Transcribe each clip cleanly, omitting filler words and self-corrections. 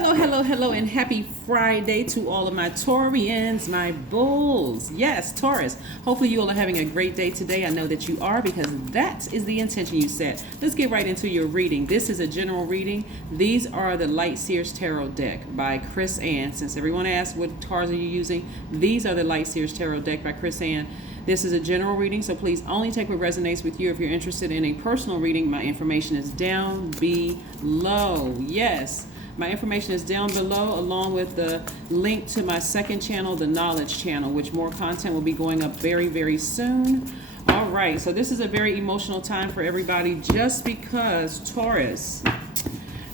Hello, and happy Friday to all of my Taurians, my bulls. Yes, Taurus. Hopefully, you all are having a great day today. I know that you are because that is the intention you set. Let's get right into your reading. This is a general reading. These are the Light Seers Tarot deck by Chris Ann. Since everyone asked what cards are you using, these are the Light Seers Tarot deck by Chris Ann. This is a general reading, so please only take what resonates with you. If you're interested in a personal reading, my information is down below. Yes. My information is down below, along with the link to my second channel, the Knowledge channel, which more content will be going up very, very soon. All right, so this is a very emotional time for everybody just because, Taurus,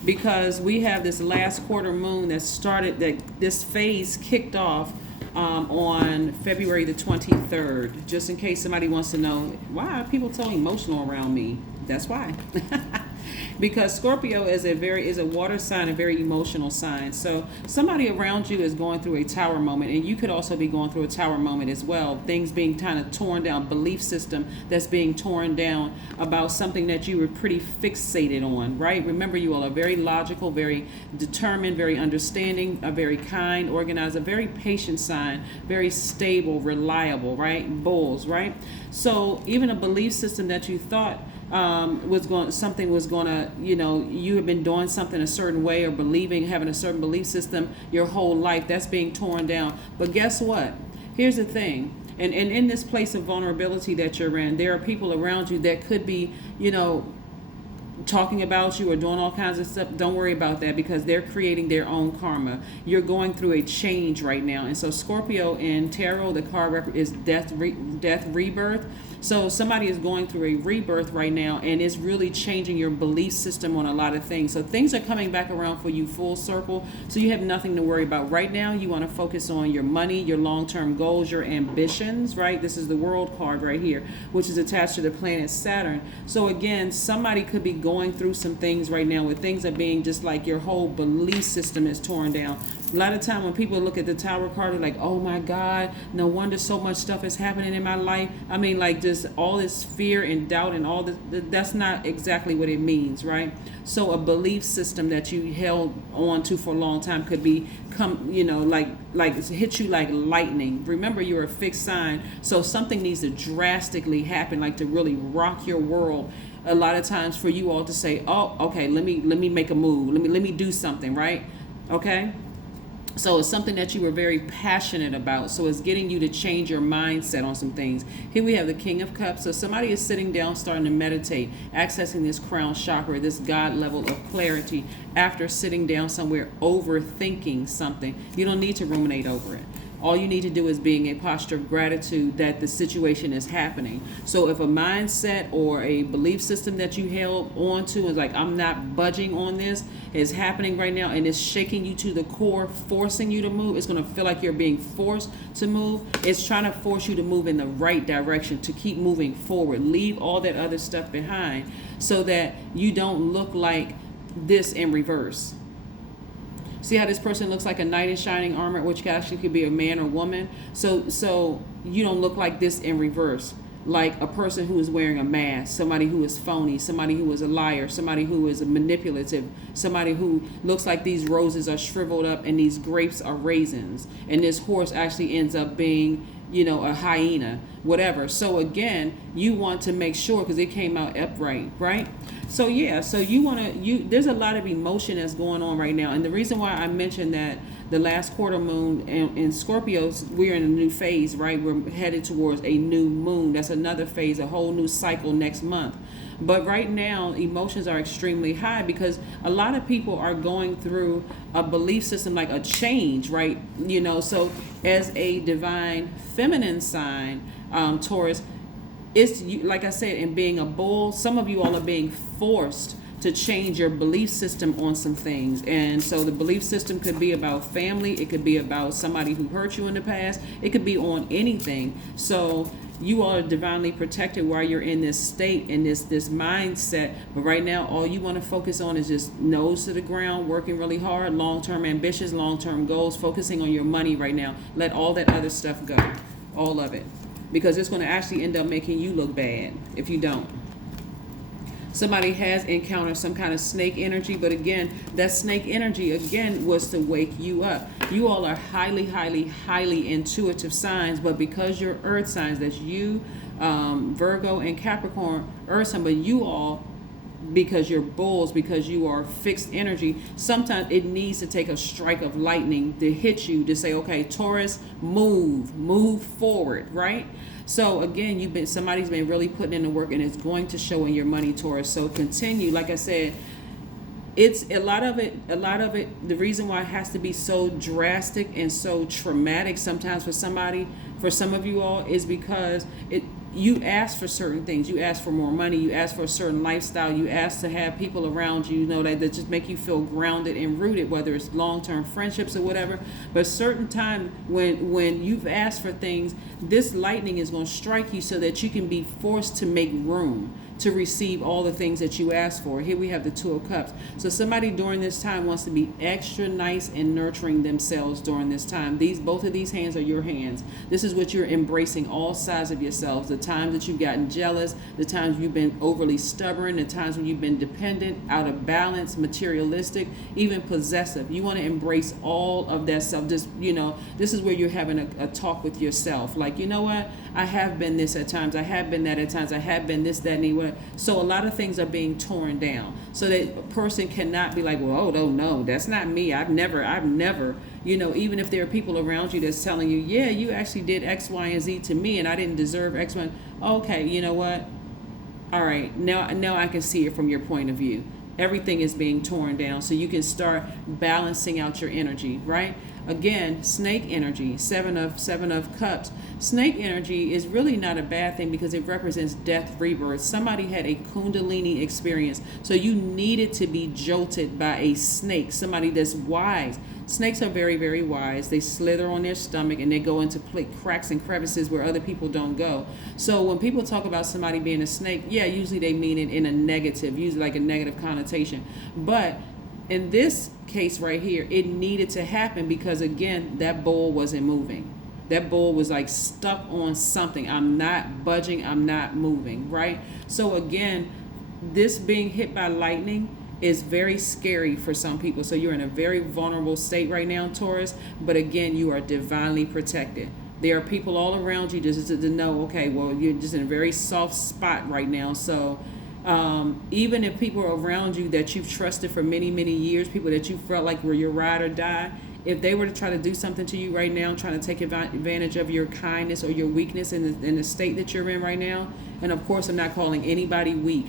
because we have this last quarter moon that started, that this phase kicked off on February the 23rd. Just in case somebody wants to know, why are people so emotional around me? That's why. Because Scorpio is a water sign, a very emotional sign. So somebody around you is going through a tower moment, and you could also be going through a tower moment as well. Things being kind of torn down, belief system that's being torn down about something that you were pretty fixated on, right? Remember, you all are very logical, very determined, very understanding, a very kind, organized, a very patient sign, very stable, reliable, right? Bulls, right? So even a belief system that you thought something was going to, you have been doing something a certain way or believing, having a certain belief system your whole life, that's being torn down. But guess what? Here's the thing. And in this place of vulnerability that you're in, there are people around you that could be, talking about you or doing all kinds of stuff. Don't worry about that, because they're creating their own karma. You're going through a change right now. And so Scorpio in tarot, the card is death, rebirth. So somebody is going through a rebirth right now, and it's really changing your belief system on a lot of things. So things are coming back around for you full circle. So you have nothing to worry about right now. You want to focus on your money, your long-term goals, your ambitions, right? This is the World card right here, which is attached to the planet Saturn. So again, somebody could be going through some things right now where things are being just like your whole belief system is torn down. A lot of time when people look at the Tower card, they're like, oh my God, no wonder so much stuff is happening in my life. I mean, like just all this fear and doubt and all this, that's not exactly what it means, right? So a belief system that you held on to for a long time could be like hit you like lightning. Remember, you're a fixed sign, so something needs to drastically happen, like to really rock your world. A lot of times for you all to say, oh, okay, let me make a move. Let me do something, right? Okay. So it's something that you were very passionate about. So it's getting you to change your mindset on some things. Here we have the King of Cups. So somebody is sitting down, starting to meditate, accessing this crown chakra, this God level of clarity after sitting down somewhere, overthinking something. You don't need to ruminate over it. All you need to do is being a posture of gratitude that the situation is happening. So if a mindset or a belief system that you held on to is like, I'm not budging on this, is happening right now and it's shaking you to the core, forcing you to move, it's going to feel like you're being forced to move. It's trying to force you to move in the right direction, to keep moving forward. Leave all that other stuff behind so that you don't look like this in reverse. See how this person looks like a knight in shining armor, which actually could be a man or woman. So you don't look like this in reverse, like a person who is wearing a mask, somebody who is phony, somebody who is a liar, somebody who is a manipulative, somebody who looks like these roses are shriveled up and these grapes are raisins, and this horse actually ends up being, a hyena, whatever. So again, you want to make sure, because it came out upright, right? So yeah, so there's a lot of emotion that's going on right now. And the reason why I mentioned that the last quarter moon in Scorpios, we're in a new phase, right? We're headed towards a new moon. That's another phase, a whole new cycle next month. But right now, emotions are extremely high because a lot of people are going through a belief system, like a change, right? So as a divine feminine sign, Taurus, it's like I said, in being a bull, some of you all are being forced to change your belief system on some things. And so the belief system could be about family. It could be about somebody who hurt you in the past. It could be on anything. So you are divinely protected while you're in this state, in this mindset. But right now, all you want to focus on is just nose to the ground, working really hard, long-term ambitions, long-term goals, focusing on your money right now. Let all that other stuff go, all of it, because it's going to actually end up making you look bad if you don't. Somebody has encountered some kind of snake energy, but again, that snake energy again was to wake you up. You all are highly, highly, highly intuitive signs, but because you're earth signs, that's you, Virgo and Capricorn, earth sign, but you all, because you're bulls, because you are fixed energy, sometimes it needs to take a strike of lightning to hit you to say, okay, Taurus, move forward, right? So again, somebody's been really putting in the work, and it's going to show in your money, Taurus. So continue. Like I said, it's a lot of it. The reason why it has to be so drastic and so traumatic sometimes for some of you all, is because you ask for certain things. You ask for more money. You ask for a certain lifestyle. You ask to have people around you, that just make you feel grounded and rooted, whether it's long-term friendships or whatever. But certain time when you've asked for things, this lightning is going to strike you so that you can be forced to make room to receive all the things that you asked for. Here we have the Two of Cups. So somebody during this time wants to be extra nice and nurturing themselves during this time. Both of these hands are your hands. This is what you're embracing, all sides of yourselves. The times that you've gotten jealous, the times you've been overly stubborn, the times when you've been dependent, out of balance, materialistic, even possessive. You want to embrace all of that stuff. This is where you're having a talk with yourself. Like, you know what? I have been this at times. I have been that at times. I have been this, that, and the other. So a lot of things are being torn down. So that a person cannot be like, well, oh, no, that's not me. I've never, even if there are people around you that's telling you, yeah, you actually did X, Y, and Z to me, and I didn't deserve X, Y. Okay, you know what? All right, now I can see it from your point of view. Everything is being torn down, so you can start balancing out your energy, right? Again, snake energy, seven of cups. Snake energy is really not a bad thing because it represents death, rebirth. Somebody had a kundalini experience, so you needed to be jolted by a snake, somebody that's wise. Snakes are very, very wise. They slither on their stomach and they go into cracks and crevices where other people don't go. So when people talk about somebody being a snake, yeah, usually they mean it in a negative, usually like a negative connotation. But in this case right here, it needed to happen because, again, that bull wasn't moving. That bull was like stuck on something. I'm not budging. I'm not moving, right? So again, this being hit by lightning is very scary for some people. So you're in a very vulnerable state right now, Taurus. But again, you are divinely protected. There are people all around you just to know, okay, well, you're just in a very soft spot right now. So even if people are around you that you've trusted for many, many years, people that you felt like were your ride or die, if they were to try to do something to you right now, trying to take advantage of your kindness or your weakness in the state that you're in right now, and of course I'm not calling anybody weak,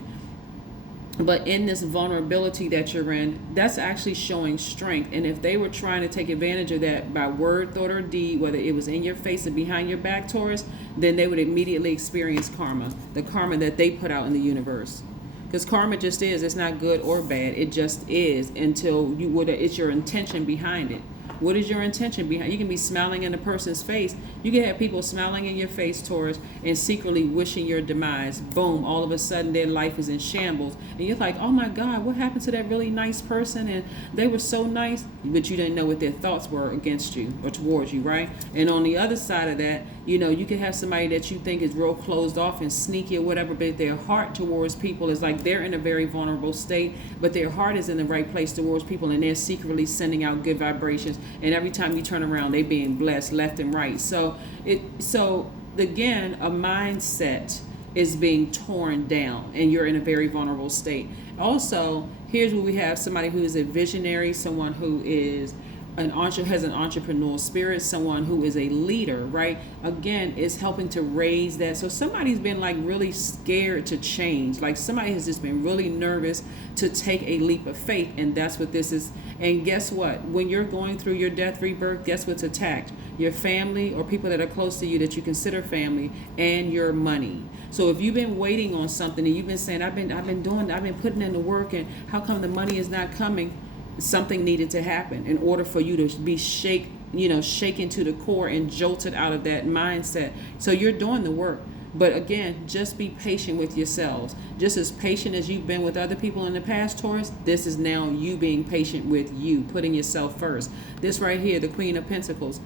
but in this vulnerability that you're in, that's actually showing strength. And if they were trying to take advantage of that by word, thought, or deed, whether it was in your face or behind your back, Taurus, then they would immediately experience karma, the karma that they put out in the universe. Because karma just is. It's not good or bad. It just is until it's your intention behind it. What is your intention behind? You can be smiling in a person's face. You can have people smiling in your face, Taurus, and secretly wishing your demise. Boom, all of a sudden their life is in shambles. And you're like, oh my God, what happened to that really nice person? And they were so nice, but you didn't know what their thoughts were against you or towards you, right? And on the other side of that, you can have somebody that you think is real closed off and sneaky or whatever, but their heart towards people is like they're in a very vulnerable state, but their heart is in the right place towards people, and they're secretly sending out good vibrations. And every time you turn around, they're being blessed left and right. So again, a mindset is being torn down, and you're in a very vulnerable state. Also, here's where we have somebody who is a visionary, someone who is has an entrepreneurial spirit, someone who is a leader, right? Again, is helping to raise that. So somebody's been like really scared to change. Like somebody has just been really nervous to take a leap of faith. And that's what this is. And guess what? When you're going through your death, rebirth, guess what's attacked? Your family or people that are close to you that you consider family, and your money. So if you've been waiting on something and you've been saying, I've been putting in the work, and how come the money is not coming? Something needed to happen in order for you to be shaken to the core and jolted out of that mindset. So you're doing the work. But again, just be patient with yourselves. Just as patient as you've been with other people in the past, Taurus, this is now you being patient with you, putting yourself first. This right here, the Queen of Pentacles.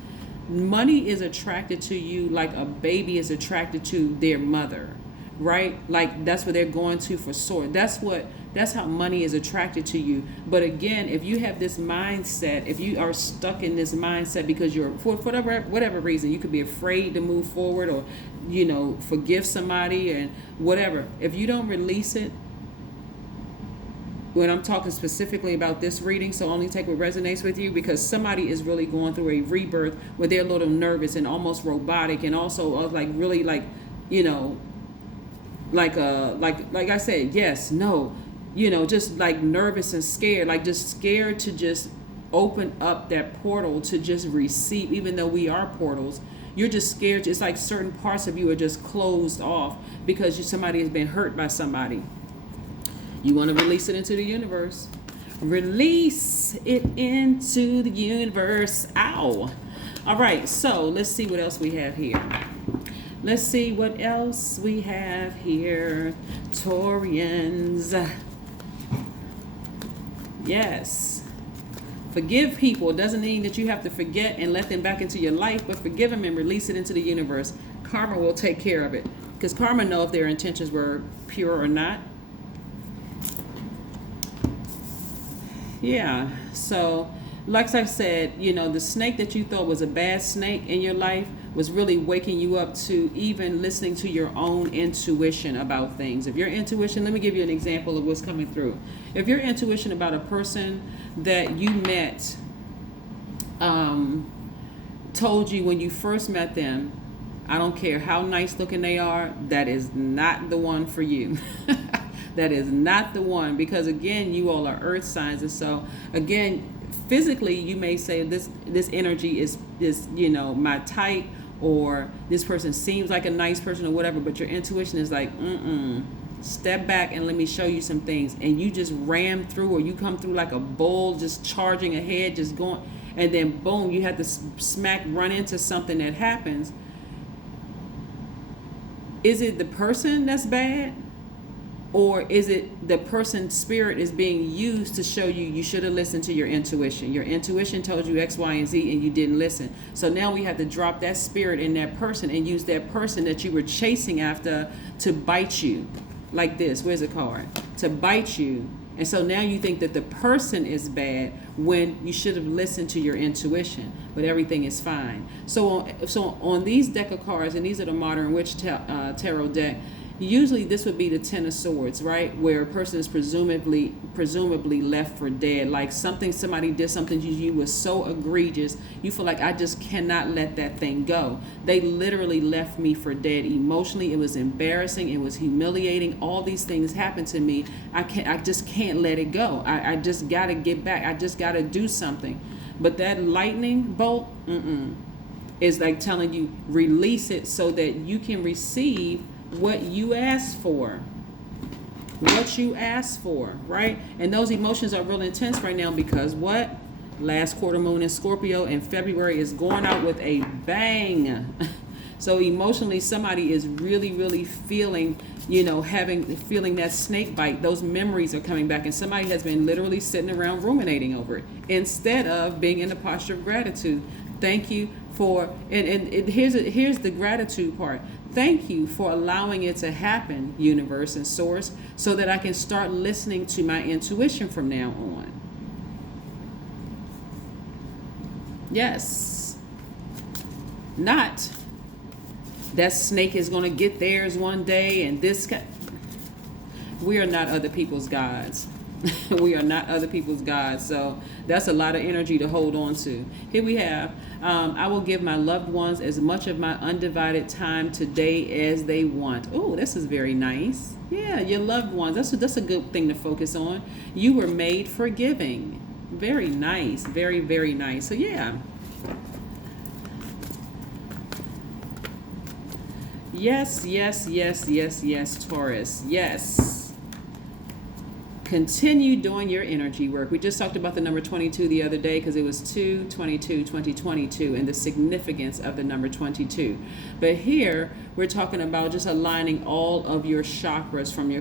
Money is attracted to you like a baby is attracted to their mother. right? Like that's what they're going to for source. That's how money is attracted to you. But again, if you have this mindset, if you are stuck in this mindset because you're for whatever reason, you could be afraid to move forward or forgive somebody and whatever. If you don't release it, when I'm talking specifically about this reading, so only take what resonates with you, because somebody is really going through a rebirth where they're a little nervous and almost robotic, and also like really like like I said, yes, no, just like nervous and scared, like just scared to just open up that portal to just receive. Even though we are portals, you're just scared. It's like certain parts of you are just closed off because somebody has been hurt by somebody. You want to release it into the universe. Release it into the universe. Ow. All right, so let's see what else we have here. Let's see what else we have here. Taurians. Yes. Forgive people. It doesn't mean that you have to forget and let them back into your life, but forgive them and release it into the universe. Karma will take care of it, because karma know if their intentions were pure or not. Yeah, so like I said, the snake that you thought was a bad snake in your life was really waking you up to even listening to your own intuition about things. If your intuition, let me give you an example of what's coming through. If your intuition about a person that you met told you when you first met them, I don't care how nice looking they are, that is not the one for you. That is not the one, because again, you all are earth signs, and so again, physically you may say this energy is my type, or this person seems like a nice person or whatever, but your intuition is like, step back and let me show you some things, and you just ram through, or you come through like a bull, just charging ahead, just going, and then boom, you have to run into something that happens. Is it the person that's bad? Or is it the person's spirit is being used to show you should have listened to your intuition? Your intuition told you X, Y, and Z, and you didn't listen. So now we have to drop that spirit in that person and use that person that you were chasing after to bite you. Like this. Where's the card? To bite you. And so now you think that the person is bad when you should have listened to your intuition, but everything is fine. So on these deck of cards, and these are the Modern Witch Tarot deck, usually this would be the Ten of Swords, right? Where a person is presumably left for dead. Like somebody did something to you was so egregious, you feel like, I just cannot let that thing go. They literally left me for dead emotionally. It was embarrassing. It was humiliating. All these things happened to me. I just can't let it go. I just got to get back. I just got to do something. But that lightning bolt, is like telling you, release it so that you can receive what you asked for, right? And those emotions are real intense right now, because what? Last quarter moon in Scorpio, and February is going out with a bang. So emotionally, somebody is really, really feeling, feeling that snake bite. Those memories are coming back, and somebody has been literally sitting around ruminating over it instead of being in the posture of gratitude. Thank you for, and here's the gratitude part. Thank you for allowing it to happen, universe and source, so that I can start listening to my intuition from now on. Yes. Not that snake is going to get theirs one day, and this guy. We are not other people's gods. We are not other people's gods. So that's a lot of energy to hold on to. Here we have, I will give my loved ones as much of my undivided time today as they want. Oh, this is very nice. Yeah, your loved ones. That's a good thing to focus on. You were made for giving. Very nice. Very, very nice. So yeah. Yes, yes, yes, yes, yes, Taurus. Yes. Continue doing your energy work. We just talked about the number 22 the other day, because it was 2/22/2022 and the significance of the number 22. But here we're talking about just aligning all of your chakras from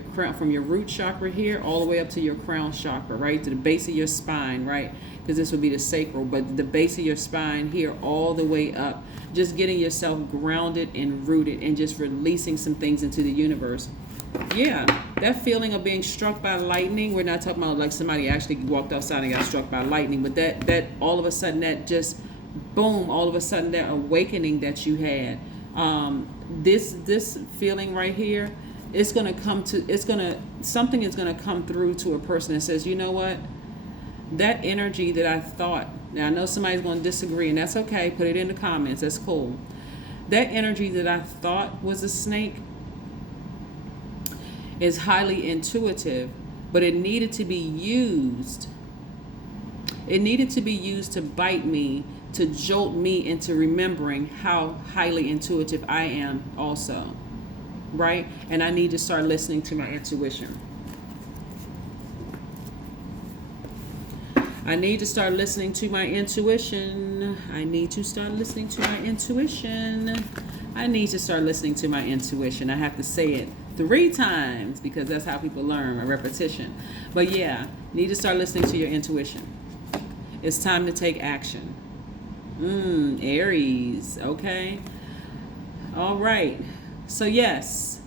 your root chakra here all the way up to your crown chakra, right, to the base of your spine, right? because this would be the sacral, but the base of your spine here all the way up. Just getting yourself grounded and rooted and just releasing some things into the universe. Yeah, that feeling of being struck by lightning, we're not talking about like somebody actually walked outside and got struck by lightning, but that all of a sudden, that just boom, all of a sudden, that awakening that you had, this feeling right here, something is gonna come through to a person that says, you know what, that energy that I thought, now I know somebody's gonna disagree, and that's okay, put it in the comments, that's cool. That energy that I thought was a snake is highly intuitive, but it needed to be used. It needed to be used to bite me, to jolt me into remembering how highly intuitive I am also, right? And I need to start listening to my intuition. I need to start listening to my intuition. I need to start listening to my intuition. I need to start listening to my intuition. I have to say it 3 times because that's how people learn, a repetition. But yeah, need to start listening to your intuition. It's time to take action. Aries, okay? All right. So yes,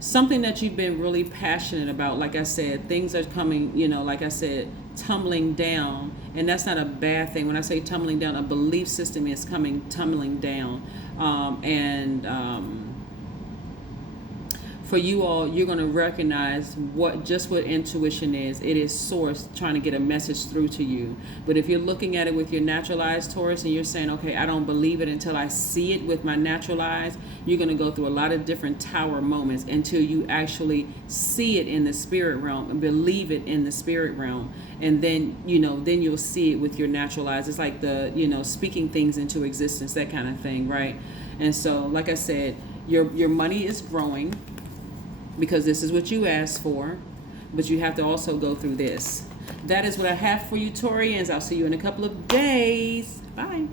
something that you've been really passionate about, like I said, things are coming, like I said, tumbling down, and that's not a bad thing. When I say tumbling down, a belief system is tumbling down, for you all, you're going to recognize what intuition is. It is source trying to get a message through to you. But if you're looking at it with your natural eyes, Taurus, and you're saying, okay, I don't believe it until I see it with my natural eyes, you're going to go through a lot of different tower moments until you actually see it in the spirit realm and believe it in the spirit realm. And then, then you'll see it with your natural eyes. It's like the, speaking things into existence, that kind of thing, right? And so, like I said, your money is growing, because this is what you asked for, but you have to also go through this. That is what I have for you, Taurians. I'll see you in a couple of days. Bye.